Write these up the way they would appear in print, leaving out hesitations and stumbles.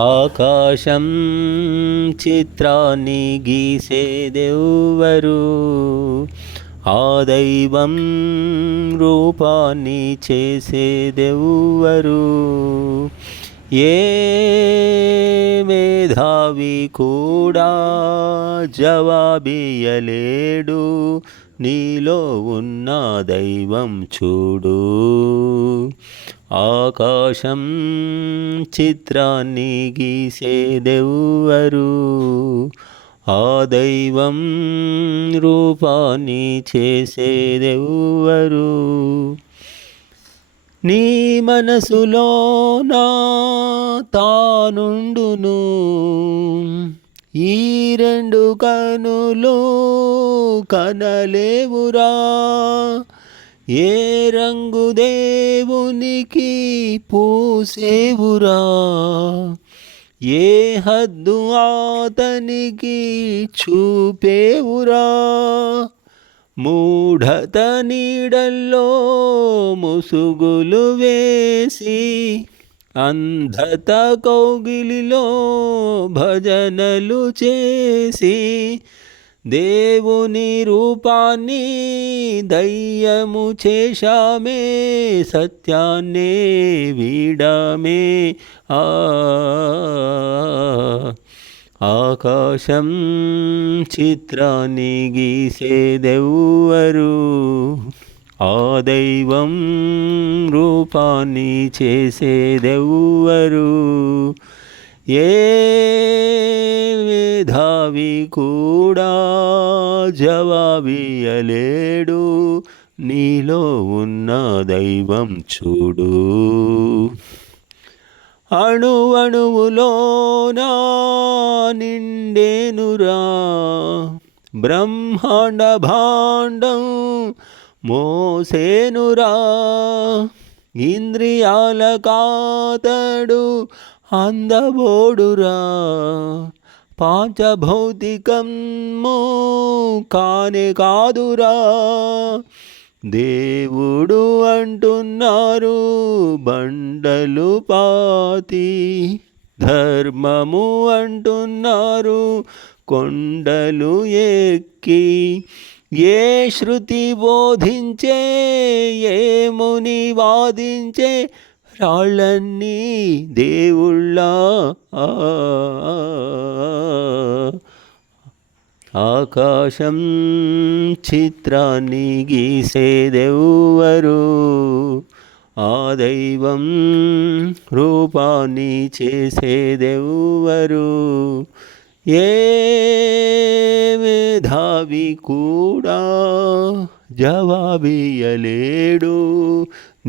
ఆకాశం చిత్రాన్ని గీసేదెవ్వరు, ఆ దైవం రూపాన్ని చేసేదెవ్వరు. ఏ మేధావి కూడా జవాబియ్యలేడు, నీలో ఉన్న దైవం చూడు. ఆకాశం చిత్రాన్ని గీసేదెవ్వరు, ఆ దైవం రూపాన్ని చేసేదెవ్వరు. నీ మనసులోన తానుండును, ఈ రెండు కనులు కనలేవురా. ఏ రంగు దేవునికి పూసేవురా, ఏ హద్దు అతనికి చూపేవురా. మూఢత నీడల్లో ముసుగులు వేసి, అంధత కౌగిలిలో భజనలు చేసి, దేవుని రూపాన్ని దయ్యము చేశామే, సత్యాన్నే వీడామే. ఆకాశం చిత్రాన్ని గీసేదెవ్వరు, ఆ దైవం రూపాన్ని చేసేదెవ్వరు. ఏ మేధావి కూడా జవాబియ్యలేడు, నీలో ఉన్న దైవం చూడు. అణువణువులోనా నిండేనురా బ్రహ్మాండ భాండం మోసేనురా. ఇంద్రియాల కాతడు అందబోడురా, పాంచభౌతికము కానే కాదురా. దేవుడు అంటున్నారు బండలు పాతి, ధర్మము అంటున్నారు కొండలు ఎక్కి. ఏ శృతి బోధించే, ఏ ముని వాదించే, రాళ్ళన్నీ దేవుళ్ళ. ఆకాశం చిత్రాన్ని గీసేదెవ్వరు, ఆ దైవం రూపాన్ని చేసేదెవ్వరు. ఏ మేధావి కూడా జవాబియ్యలేడు,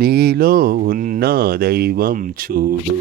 నీలో ఉన్న దైవం చూడు.